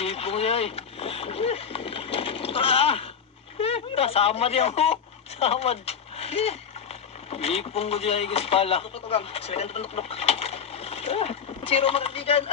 Lipong yay. Samad yan mo. Samad. Lipong ko dyan, guys pala. Tutok-tutok gang. Saligan tutok-tutok. Zero magkakdigan.